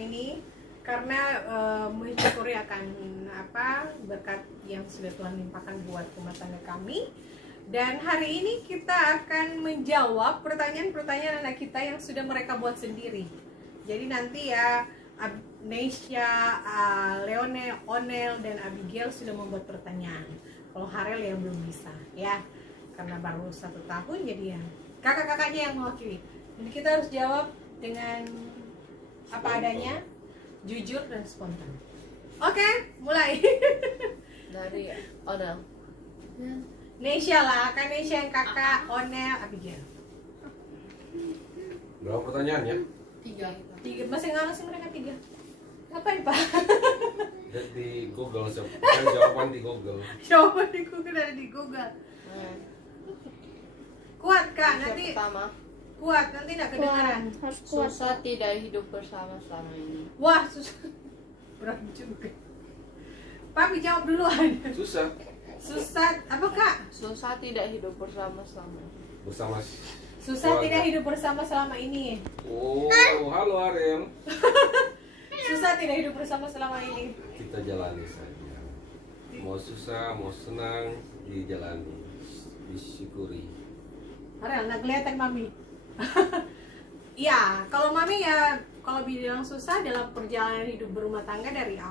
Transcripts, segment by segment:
ini karena mensyukuri akan berkat yang sudah Tuhan limpahkan buat rumah tangga kami. Dan hari ini kita akan menjawab pertanyaan-pertanyaan anak kita yang sudah mereka buat sendiri. Jadi nanti ya Neisha, Leone, Onel, dan Abigail sudah membuat pertanyaan. Kalau Harel yang belum bisa ya, karena baru 1 tahun jadi ya kakak-kakaknya yang mewakili. Jadi kita harus jawab dengan apa adanya, jujur dan spontan. Oke, mulai. Dari Onel. Neisha lah, kan Neisha yang kakak, Onel, Abigail. Berapa pertanyaan ya? 3. Masih ngalah sih mereka 3. Ngapain Pak? Lihat di Google, kan jawaban di Google. Jawaban di Google, ada di Google. Kuat Kak, nanti Pertama, kuat, nanti nggak kedengaran. Harus kuat. susah tidak hidup bersama selama ini. Wah, susah. Berat juga. Papi jawab duluan. Susah. Susah, apa Kak? Susah tidak hidup bersama selama ini. Bersama. Susah Keluarga. tidak hidup bersama selama ini. Oh, halo Ariel. Susah tidak hidup bersama selama ini. Kita jalani saja. Mau susah, mau senang, dijalani, disyukuri. Ariel, nggak kelihatan Mami. Ya, kalau Mami ya, kalau bilang susah dalam perjalanan hidup berumah tangga dari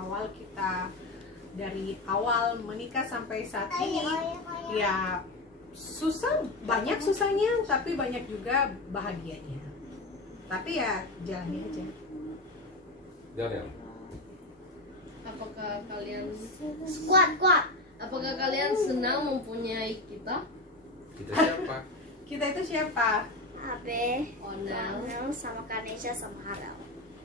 awal menikah sampai saat ini, ya susah, banyak susahnya, tapi banyak juga bahagianya. Tapi ya jalani aja. Daniel. Apakah kalian Kuat. apakah kalian senang mempunyai kita? Kita siapa? Kita itu siapa? Abe, Onel. Onel sama Kanesha sama Harel.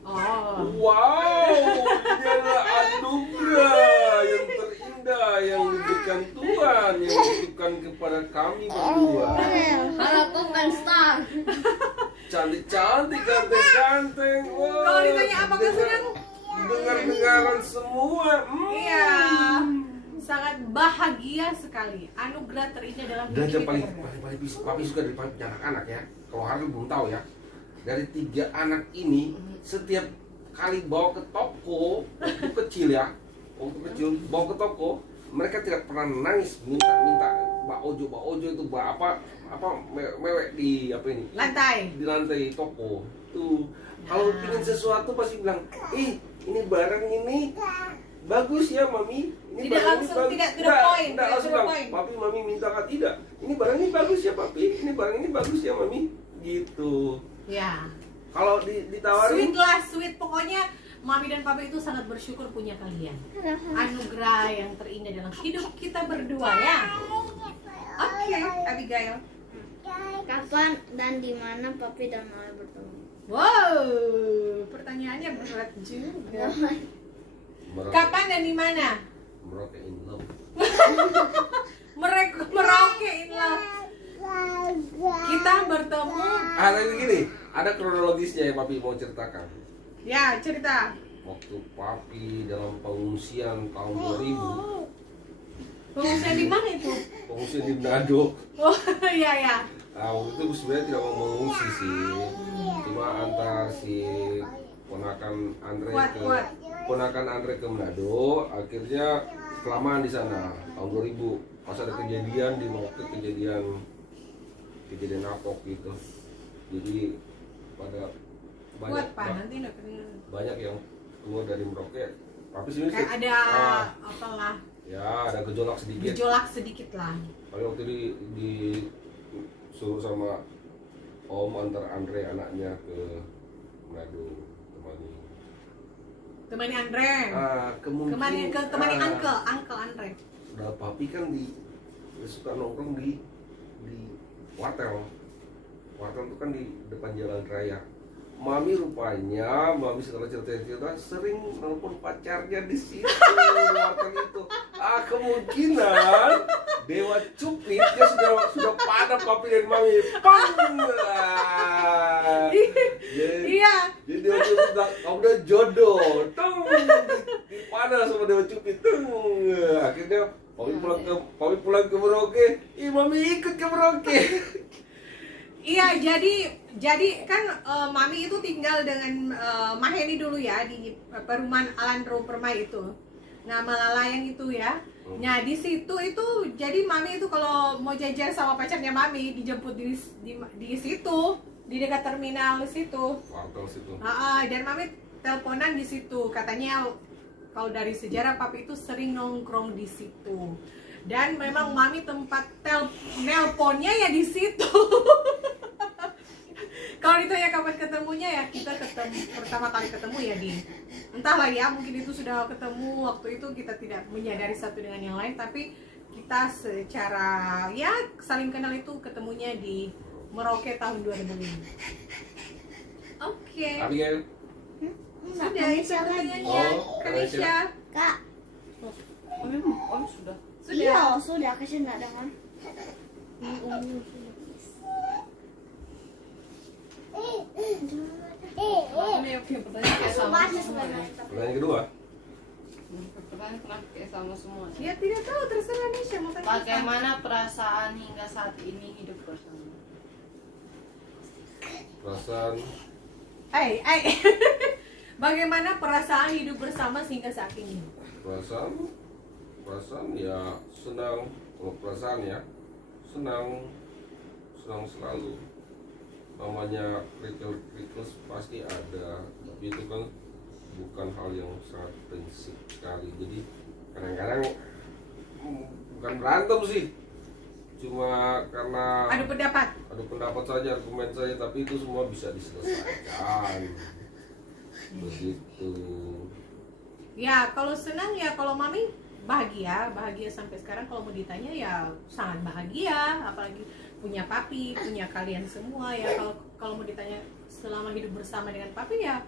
Oh, Wow, ini adalah anugerah yang terindah yang diberikan Tuhan yang diberikan kepada kami berdua. Harapku bukan star. Cantik-cantik, ganteng-ganteng. Wow, kalau ditanya apakah senang? dengar-dengaran semua. Iya, sangat bahagia sekali. Anugerah terindah dalam Dan hidup yang paling kita. papi suka dari punya anak-anak ya. Kalau Harul belum tahu ya. Dari 3 anak ini setiap kali bawa ke toko waktu kecil ya, bawa ke toko, mereka tidak pernah nangis minta Mbak Ojo itu apa mewek di apa ini Lantai. di lantai toko tuh. Kalau ingin sesuatu pasti bilang, ini barang ini bagus ya mami. Ini Tidak barang langsung, ini bagus." tidak to the point, Tidak tidak langsung to the bilang, point. papi mami minta tidak. Ini barang ini bagus ya papi. Ini barang ini bagus ya mami. Gitu. Ya. Kalau ditawarin, Sweet lah, sweet. Pokoknya Mami dan Papi itu sangat bersyukur punya kalian. Anugerah yang terindah dalam hidup kita berdua ya. Oke, Abigail. Kapan dan di mana Papi dan Mama bertemu? Wow, pertanyaannya berat juga. Kapan dan di mana? Merauke in love. Merauke in love. Kita bertemu. Ini gini, ada kronologisnya yang papi mau ceritakan. Ya, cerita. Waktu papi dalam pengungsian tahun 2000, Pengungsian di mana itu? pengungsian di Manado. Oh, iya ya. Nah, waktu itu sebenarnya tidak mau mengungsi sih, cuma antar si ponakan Andre ke Manado. Akhirnya kelamaan di sana tahun 2000. Pas ada kejadian di Merauke, kejadian napok gitu. Jadi pada Nanti nggak kedengeran. banyak yang keluar dari Merauke. Tapi sebenarnya Kayak ada apalah, ya ada gejolak sedikit. gejolak sedikit lah. Paling waktu disuruh sama Om antar Andre anaknya ke Manado Temani Andre. kemungkinan Temani Uncle Andre. udah papi kan suka nongkrong di wartel itu kan di depan jalan raya. Mami setelah cerita sering nelpon pacarnya di situ wartel itu. Kemungkinan Dewa Cupitnya sudah padam papi dan Mami. Pang! Iya. Jadi Dewa Cupit udah jodoh. Dipanah sama Dewa Cupit. Akhirnya Papi pulang ke Merauke. Mami ikut ke Merauke. Iya, jadi kan Mami itu tinggal dengan Maheni dulu ya di perumahan Alandro Permai itu. Nah, Malalayan itu ya. Nah, di situ itu jadi Mami itu kalau mau jajan sama pacarnya Mami dijemput di situ, di dekat terminal situ. Wartel situ. Dan Mami teleponan di situ. Katanya kalau dari sejarah Papi itu sering nongkrong di situ. Dan memang Mami tempat nelponnya ya di situ. Kalau ditanya kapan ketemunya ya kita pertama kali ketemu ya di entahlah ya, mungkin itu sudah ketemu waktu itu kita tidak menyadari satu dengan yang lain, tapi kita secara ya saling kenal itu ketemunya di Merauke tahun 2005. Oke. Abigail. Sudah itu pertanyaannya. Kanisha. Kak, Oh sudah. iya sudah kasih enggak dengar. Ini oke, pertanyaan kayak sama Baca semua. sebenarnya. Pertanyaan kedua. Pertanyaan terakhir kayak sama semua. Ya tidak tahu, terserah Nisha mau tanya apa. Bagaimana perasaan hingga saat ini hidup bersama? Perasaan Bagaimana perasaan hidup bersama sehingga saat ini? perasaan ya senang. Kalau perasaan ya senang selalu. Namanya kerikil pasti ada, tapi itu kan bukan hal yang sangat prinsip sekali. Jadi kadang-kadang bukan berantem sih, cuma karena Adu pendapat saja, argumen saja, tapi itu semua bisa diselesaikan. Begitu. Ya, kalau senang ya kalau Mami bahagia sampai sekarang. Kalau mau ditanya ya sangat bahagia, apalagi punya Papi, punya kalian semua ya. Kalau mau ditanya selama hidup bersama dengan Papi ya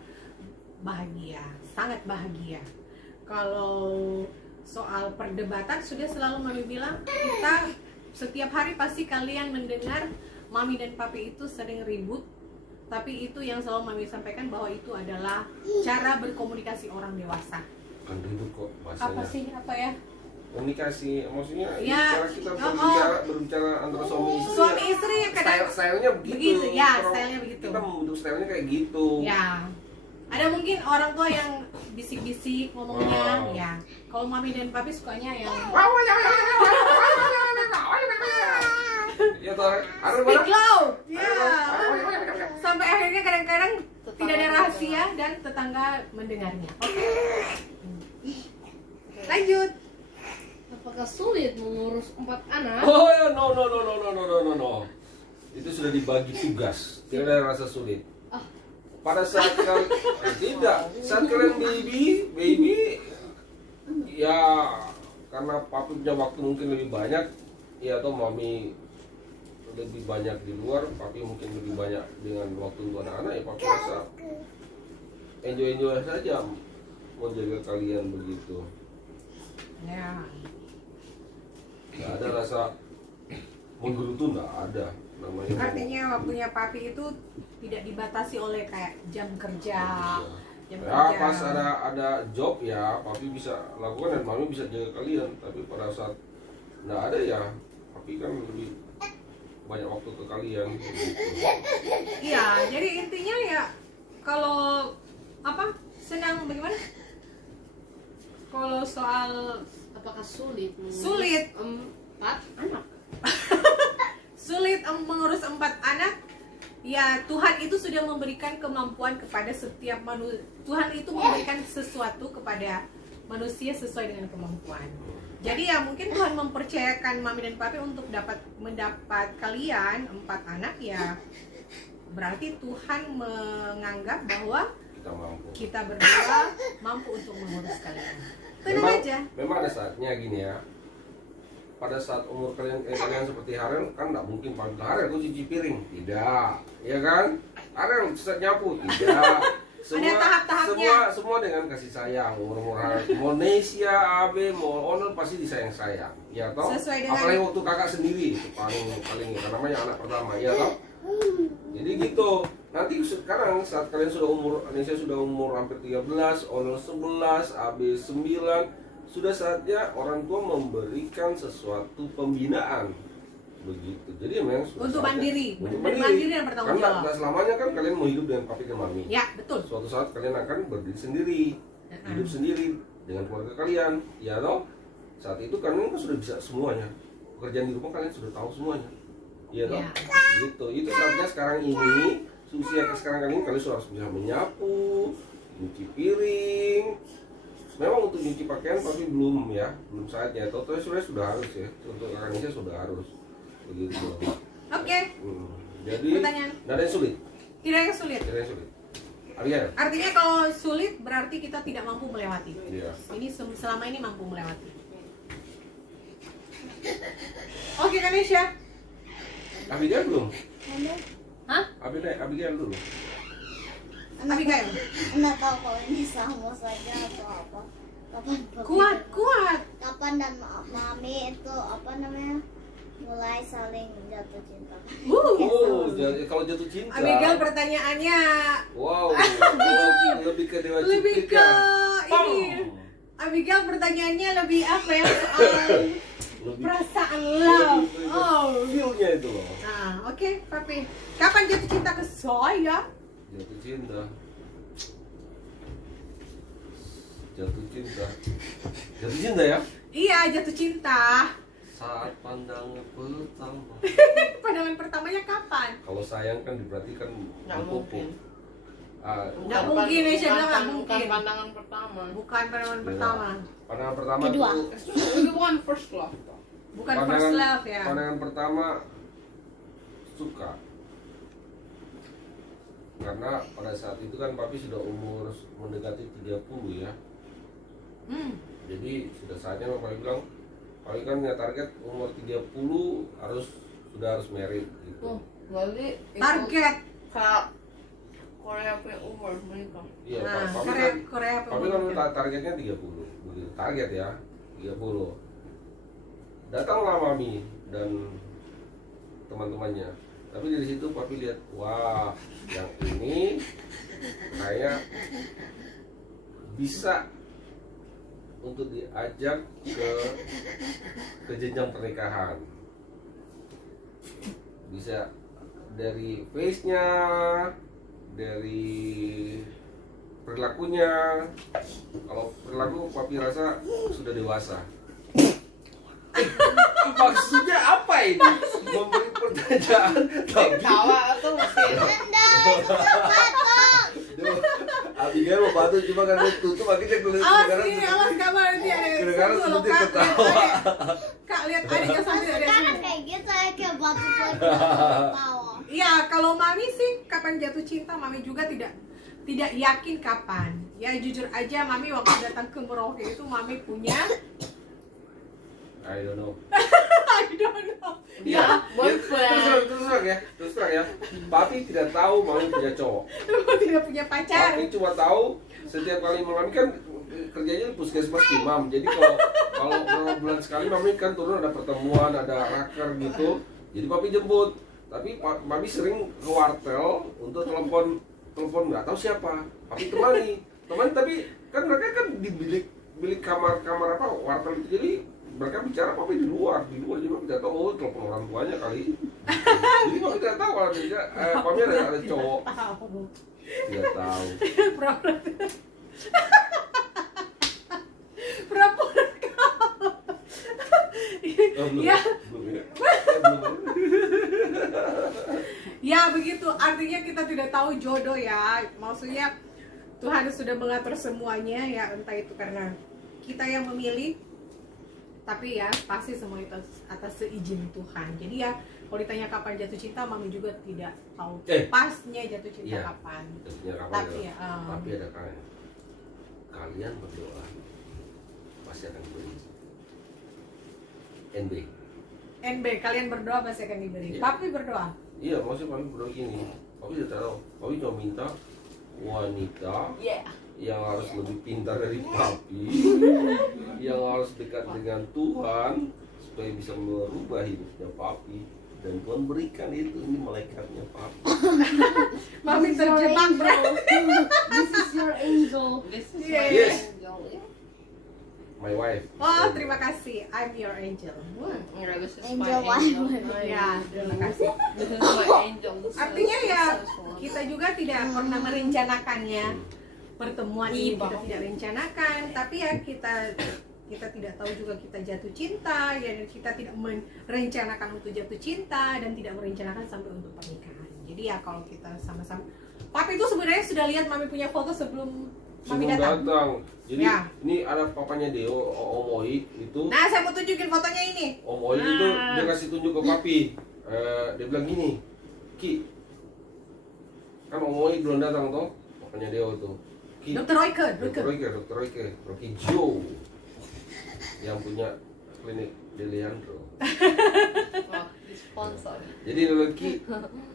bahagia, sangat bahagia. Kalau soal perdebatan sudah selalu Mami bilang, kita setiap hari pasti kalian mendengar Mami dan Papi itu sering ribut, tapi itu yang selalu Mami sampaikan bahwa itu adalah cara berkomunikasi orang dewasa. Kan ribut kok bahasanya. Apa sih? Apa ya? Komunikasi, maksudnya Ya, cara kita oh. berbicara antara suami istri. Suami istri yang kadang Stylenya begitu. ya, Kalau stylenya begitu. Kita membentuk stylenya kayak gitu. Ya, ada mungkin orang tua yang bisik-bisik ngomongnya, ya. Kalau Mami dan Papi sukanya yang Ya toh, speak loud, ya. Sampai akhirnya kadang-kadang tidak ada rahasia dan tetangga mendengarnya. Oke. Lanjut. Apakah sulit mengurus 4 anak? Oh ya, no. Itu sudah dibagi tugas, tidak ada rasa sulit. Pada saat saat kalian baby, ya karena papi punya waktu mungkin lebih banyak, ya atau mami lebih banyak di luar, papi mungkin lebih banyak dengan waktu untuk anak-anak, ya papi rasa enjoy saja mau jaga kalian begitu. Ya. Nggak ada rasa menggerutu, nggak ada namanya. Artinya waktunya Papi itu tidak dibatasi oleh kayak jam kerja. Jam Ya kerja. pas ada job ya papi bisa lakukan dan mami bisa jaga kalian, tapi pada saat nggak ada ya papi kan lebih banyak waktu ke kalian gitu. Iya, jadi intinya ya kalau apa senang bagaimana? Kalau soal Apakah sulit mengurus Sulit. 4 anak? sulit mengurus 4 anak, ya Tuhan itu sudah memberikan kemampuan kepada setiap manusia. Tuhan itu memberikan sesuatu kepada manusia sesuai dengan kemampuan. Jadi ya mungkin Tuhan mempercayakan Mami dan Papi untuk mendapat kalian 4 anak, ya berarti Tuhan menganggap bahwa Kita mampu. kita berdua mampu untuk mengurus kalian. Tenang aja. Memang ada saatnya gini ya. Pada saat umur kalian seperti Harel kan nggak mungkin panggil Harel gue cuci piring, tidak, ya kan? Harel bisa nyapu, tidak. Ada tahap-tahapnya. Semua dengan kasih sayang. Umur Harel mau Nesia, Abe, mau Onel pasti disayang-sayang, ya toh? Sesuai dengan- Apalagi waktu kakak sendiri itu paling kan namanya anak pertama, ya toh? Jadi gitu. Nanti sekarang saat kalian sudah Nesia sudah umur hampir 13, Onel 11, Abe 9, sudah saatnya orang tua memberikan sesuatu pembinaan begitu. Jadi memang Untuk saatnya- mandiri. untuk Mandiri dan bertanggung Karena jawab. nggak selamanya kan kalian mau hidup dengan papi dan mami. Ya, betul. Suatu saat kalian akan berdiri sendiri, hidup sendiri dengan keluarga kalian, ya toh. Saat itu kalian kan sudah bisa semuanya. Pekerjaan di rumah kalian sudah tahu semuanya, iya toh. Ya. Gitu. Itu saatnya sekarang ini, usia sekarang kali ini kalian sudah harus bisa menyapu, nyuci piring. Memang untuk nyuci pakaian tapi belum ya, belum saatnya. Toto sudah harus ya, untuk Indonesia sudah harus begitu. Oke, Jadi Pertanyaan. nggak ada yang sulit, tidak yang sulit. tidak ada yang sulit. Abigail. Artinya kalau sulit berarti kita tidak mampu melewati. Iya. Ini selama ini mampu melewati. Oke, Kanisha. Abigail belum? Hah? Abigail dulu. Abigail. Nggak tahu kalau ini sama saja atau apa. Kapan papi Kuat, kuat. kapan dan mami itu apa namanya mulai saling jatuh cinta. Oh, kalau jatuh cinta. Abigail pertanyaannya Wow, lebih ke dewa lebih ke Ciplika. ini. Abigail pertanyaannya lebih apa ya, soal Lebih perasaan love. lebih ke Oh. feel-nya itu loh. Nah, oke, Papi. Kapan jatuh cinta ke saya? Jatuh cinta. Jatuh cinta. Jatuh cinta ya? Iya, jatuh cinta. Saat pandangan pertama. Pandangan pertamanya kapan? Kalau sayang kan diperhatikan Nggak berpupuk. mungkin. Nggak mungkin, Aisyah bilang nggak Bukan mungkin. pandangan pertama. Bukan pandangan pertama. Pandangan pertama Kedua. tuh Itu bukan first love. Bukan first love ya. Pandangan pertama suka. Karena pada saat itu kan papi sudah umur mendekati 30 ya. Jadi sudah saatnya papi bilang, papi kan punya target umur 30 sudah harus married gitu. Oh, berarti itu Target. Kak Korea punya umur menikah. Iya, Nah, papi Korea, kan Korea papi kan targetnya 30. Begitu. Target ya, 30. Datanglah mami dan teman-temannya. Tapi dari situ papi lihat, wah, yang ini kayak bisa untuk diajak ke jenjang pernikahan. Bisa dari face-nya, dari perilakunya. Kalau perilaku papi rasa sudah dewasa. Maksudnya apa ini? Memberi pertanyaan tapi Tawa atau mesin? Anda itu batuk. Abigail mau bantu cuma kan dia tutup akhirnya kulit Awas ini, awas kabar nanti ada yang Kedengaran sentuh loh, seperti Kak. ketawa. Lihat adek. Kak, lihat adeknya sambil ada Sekarang sentuh. kayak gitu ya kayak batuk tawa. Iya, kalau mami sih kapan jatuh cinta, mami juga tidak yakin kapan. Ya jujur aja, mami waktu datang ke Merauke itu mami punya I don't know. I don't know. Ya, Terus terang ya. Papi tidak tahu mami punya cowok. Tidak punya pacar. Papi cuma tahu setiap kali mami kan kerjanya di puskesmas imam. Jadi kalau berapa bulan sekali mami kan turun ada pertemuan, ada raker gitu. Jadi papi jemput. Tapi mami sering ke wartel untuk telepon nggak tahu siapa. Papi temani tapi kan mereka kan di bilik kamar apa wartel itu, jadi mereka bicara papi di luar jadi papi tidak tahu, telepon orang tuanya kali. Jadi papi tidak tahu kalau dia papi ada cowok, Tahu. tidak tahu. Pura-pura kau. Belum Ya. belum ya. Belum. Ya begitu, artinya kita tidak tahu jodoh ya. Maksudnya Tuhan sudah mengatur semuanya ya, entah itu karena kita yang memilih, tapi ya pasti semua itu atas seizin Tuhan. Jadi ya kalau ditanya kapan jatuh cinta, mami juga tidak tahu pasnya jatuh cinta Iya. kapan. Jatuhnya kapan Tapi ya? Tapi ada kalian berdoa pasti akan diberi. NB. Kalian berdoa pasti akan diberi. Iya. Papi berdoa. Iya, maksudnya papi berdoa gini. Papi tidak tahu. Papi cuma minta wanita yang harus lebih pintar dari papi, yang harus dekat dengan Tuhan supaya bisa merubah hidupnya papi, dan Tuhan berikan itu, ini malaikatnya papi. Mami terjebak berarti. This is your angel. This is Yes. your angel. my wife. Oh, terima kasih. I'm your angel. Yeah, this is Angel my angel. wife. Ya, terima kasih. This is my angel. Artinya ya kita juga tidak pernah merencanakannya pertemuan ini, kita tidak rencanakan, tapi ya kita tidak tahu juga kita jatuh cinta, ya kita tidak merencanakan untuk jatuh cinta dan tidak merencanakan sampai untuk pernikahan. Jadi ya kalau kita sama-sama, Papi itu sebenarnya sudah lihat Mami punya foto sebelum Mami Sebelum datang. datang. Jadi Ya. ini ada papanya Deo, Om Oi itu. Nah, saya mau tunjukin fotonya ini. Om Oi itu Nah. dia kasih tunjuk ke Papi. Dia bilang gini, Ki, kan Om Oi belum datang toh, papanya Deo tuh. Ki, Dokter Royke, Dokter Rocky Joe yang punya klinik Deliandro. Wah, di sponsor. Jadi dia bilang, Ki,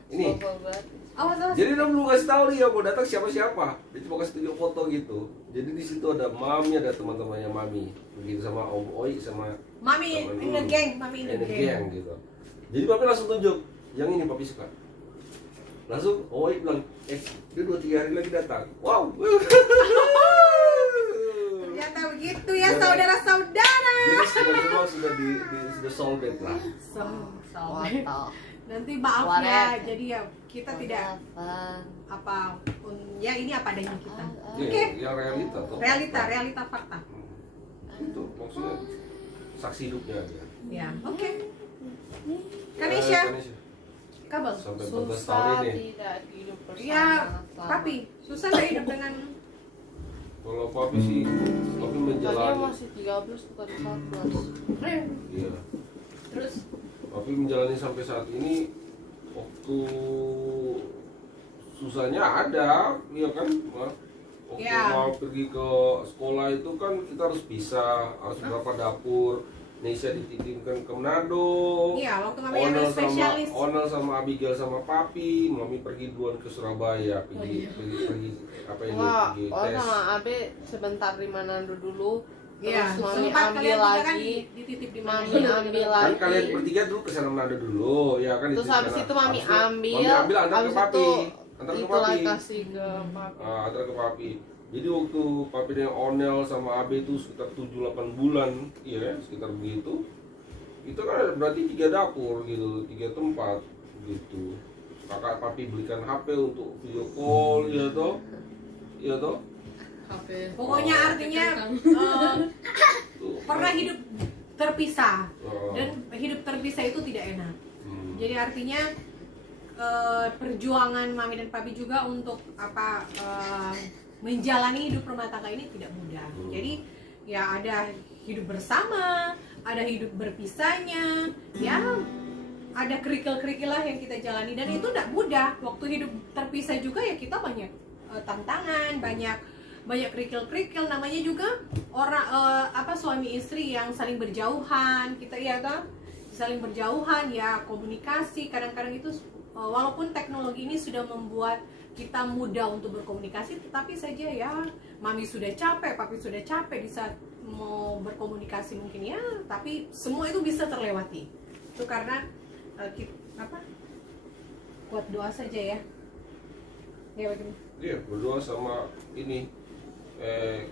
ini. Sponsor banget. Awas, awas. Jadi dia belum kasih tahu dia mau datang siapa-siapa. Dia cuma kasih tunjuk foto gitu. Jadi di situ ada Mami, ada teman-temannya Mami, begitu sama Om Oi sama Mami teman- in the gang, Mami in the gang. gitu. Jadi Papi langsung tunjuk, yang ini Papi suka. Langsung Om Oi bilang, dia 2-3 hari lagi datang. Wow. Ternyata begitu ya saudara-saudara. Jadi semua sudah sudah soulmate lah. What the? Nanti maaf ya, Whatever. jadi ya kita tidak apa ya ini apa adanya kita. Iya, Oke. yang realita tuh. Realita fakta. Itu maksudnya saksi hidupnya dia. Ya, oke. Kanisha, Kanisha. kabel. Sampai 14 tahun Susah ini. tidak hidup bersama. Ya, Papi, susah nggak hidup dengan Kalau Papi sih, Papi Tadinya menjalani. masih 13 bukan 14. Iya. Terus Papi menjalani sampai saat ini. Waktu susahnya ada, iya kan? Waktu Ya. mau pergi ke sekolah itu kan kita harus pisah, harus berapa dapur. Nesya dititipkan ke Manado. Iya, waktu Mami ada spesialis. Onel sama Abigail sama Papi, Mami pergi duluan ke Surabaya, pergi apa ini wah, pergi oh tes. sama Abe sebentar di Manado dulu. Iya, Terus Mami sempat ambil kalian tiga kan lagi. dititip di Mami mana? ambil Kan lagi. kalian bertiga dulu ke sana Manado dulu, ya kan? Terus dititip habis sana. itu Mami Habis itu ambil, Mami ambil antar ke habis Papi, itu antar ke itu Papi. lagi kasih ke Papi. Antar ke Papi. Jadi waktu Papi dengan Onel sama Abe itu sekitar 7-8 bulan, iya sekitar begitu. Itu kan ada berarti 3 dapur gitu, 3 tempat gitu. Kakak Papi belikan HP untuk video call, ya toh? Iya toh? HP. Pokoknya artinya Tuh. pernah hidup terpisah Oh. dan hidup terpisah itu tidak enak. Hmm. Jadi artinya perjuangan Mami dan Papi juga untuk apa menjalani hidup rumah tangga ini tidak mudah. Jadi ya ada hidup bersama, ada hidup berpisahnya, ya ada kerikil-kerikil lah yang kita jalani dan itu tidak mudah. Waktu hidup terpisah juga ya kita banyak tantangan, banyak kerikil-kerikil, namanya juga orang apa suami istri yang saling berjauhan, kita ya kan saling berjauhan ya komunikasi kadang-kadang itu walaupun teknologi ini sudah membuat kita mudah untuk berkomunikasi, tetapi saja ya Mami sudah capek, Papi sudah capek di saat mau berkomunikasi mungkin ya, tapi semua itu bisa terlewati. Itu karena apa? Kuat doa saja ya. Ya bagaimana? Iya, berdoa sama ini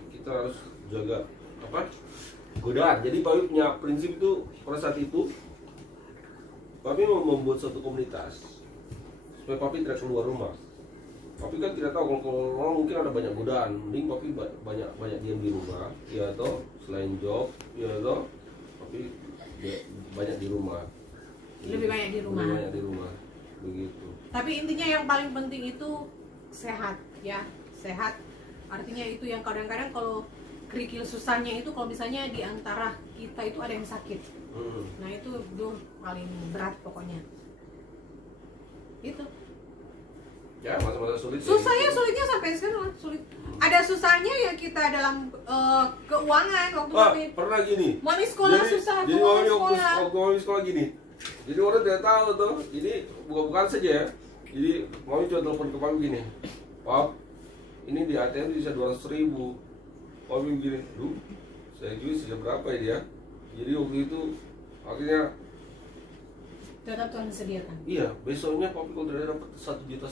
kita harus jaga apa? Godaan. Jadi Papi punya prinsip itu pada saat itu Papi mau membuat suatu komunitas supaya Papi tidak keluar rumah. Papi kan tidak tahu kalau orang mungkin ada banyak godaan, mending Papi banyak diam di rumah, ya toh, selain job, ya toh, Papi banyak di rumah. Lebih banyak di rumah. Lebih banyak di rumah, begitu. Tapi intinya yang paling penting itu sehat ya, sehat. Artinya itu yang kadang-kadang kalau kerikil susahnya itu kalau misalnya di antara kita itu ada yang sakit. Nah itu paling berat pokoknya. Itu. Ya, masa-masa sulit. Susahnya sulitnya sampai sekarang sulit. Ada susahnya ya kita dalam keuangan waktu Mami pernah gini. Mami sekolah susah, Jadi keuangan Mami sekolah. waktu Mami sekolah gini. Jadi orang tidak tahu tuh. Ini bukan saja ya. Jadi Mami coba telepon ke Papi gini. Pap, ini di ATM bisa 200.000. Papi begini, duh, saya juga sudah berapa ya dia? Jadi waktu itu akhirnya Tetap Tuhan sediakan. iya, besoknya Papi kalau tidak dapat 1,5 juta,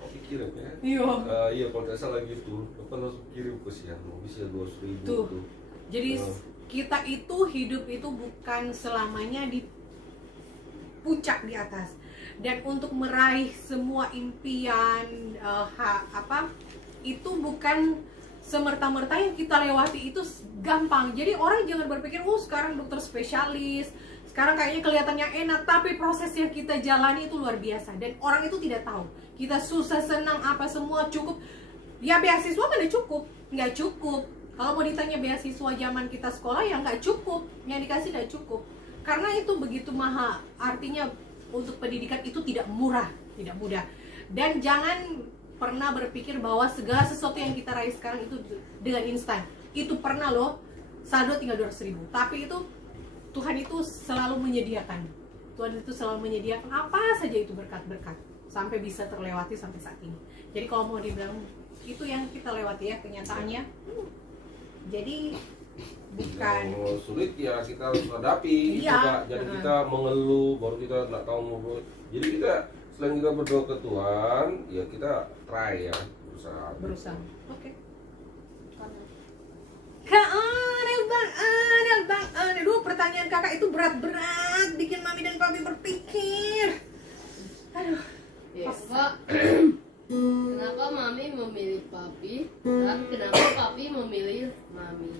Papi kirim ya. Iya. Iya, kalau tidak salah gitu. Papi langsung kirim ke Sian, bisa 200.000 Tuh. tuh. Jadi kita itu hidup itu bukan selamanya di puncak di atas. Dan untuk meraih semua impian itu bukan semerta-merta yang kita lewati itu gampang. Jadi orang jangan berpikir, oh sekarang dokter spesialis, sekarang kayaknya kelihatannya enak, tapi proses yang kita jalani itu luar biasa. Dan orang itu tidak tahu kita susah senang apa semua cukup. Ya beasiswa kan nggak cukup. Kalau mau ditanya beasiswa zaman kita sekolah ya nggak cukup, yang dikasih nggak cukup. Karena itu begitu mahal. Artinya untuk pendidikan itu tidak murah, tidak mudah. Dan jangan pernah berpikir bahwa segala sesuatu yang kita raih sekarang itu dengan instan. Itu pernah loh, saldo tinggal 200.000. Tapi itu Tuhan itu selalu menyediakan. Tuhan itu selalu menyediakan apa saja itu berkat-berkat sampai bisa terlewati sampai saat ini. Jadi kalau mau dibilang itu yang kita lewati ya kenyataannya. Jadi bukan yang sulit ya kita harus hadapi Iya. juga. Jadi kita mengeluh baru kita nggak tahu mau. Jadi kita selain kita berdoa ke Tuhan, ya kita try ya, berusaha. Oke. Kak Bang Anel. Aduh, pertanyaan kakak itu berat-berat, bikin mami dan papi berpikir. Aduh. Yes. Kenapa mami memilih papi dan kenapa papi memilih mami?